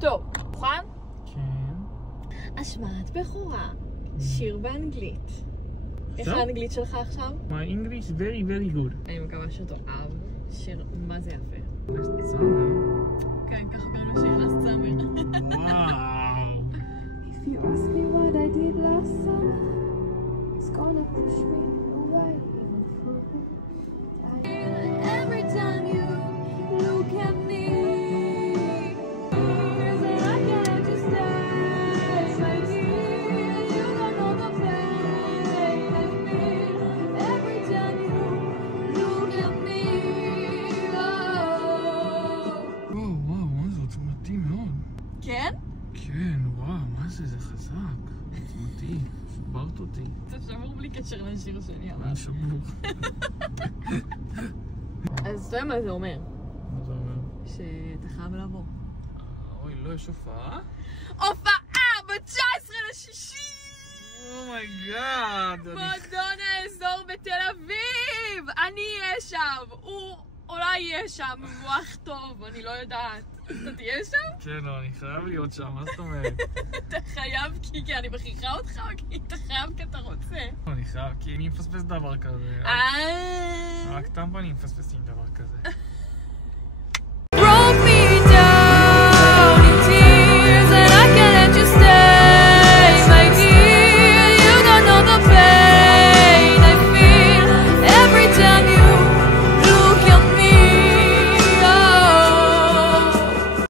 טוב, מוכן? כן. אשמת בכורה, שיר באנגלית. איך האנגלית שלך עכשיו? My English very very good. אני מקווה שאתה אהב, שיר מה זה יפה. Last summer. כן, ככה גם לשיר Last Summer. וואו. If you ask me what I did last summer, it's gonna push me away even further. Every time you look at me, I can't just stay. My dear, you don't know the pain I feel. Every time you look at me, וואו, וואו, מה זה עוצמתי מאוד. כן? כן, וואו, מה זה, זה חזק. עוצמתי, שברת אותי. זה שבור בלי קשר לשיר שלי, אבל. אני שבור. אז אתה יודע מה זה אומר? מה זה אומר? שאתה חייב לבוא. אוי, לא, יש הופעה? הופעה ב-19 לשישי! אומייגאד. מועדון האזור בתל אביב! אני אהיה שם! הוא אולי יהיה שם, מוח טוב, אני לא יודעת. אתה תהיה שם? כן, לא, אני חייב להיות שם, מה זאת אומרת? אתה חייב כי אני מכריחה אותך, או כי אתה חייב כי אתה רוצה? אני חייב, כי אני מפספס דבר כזה. רק טמפנים מפספסים דבר כזה.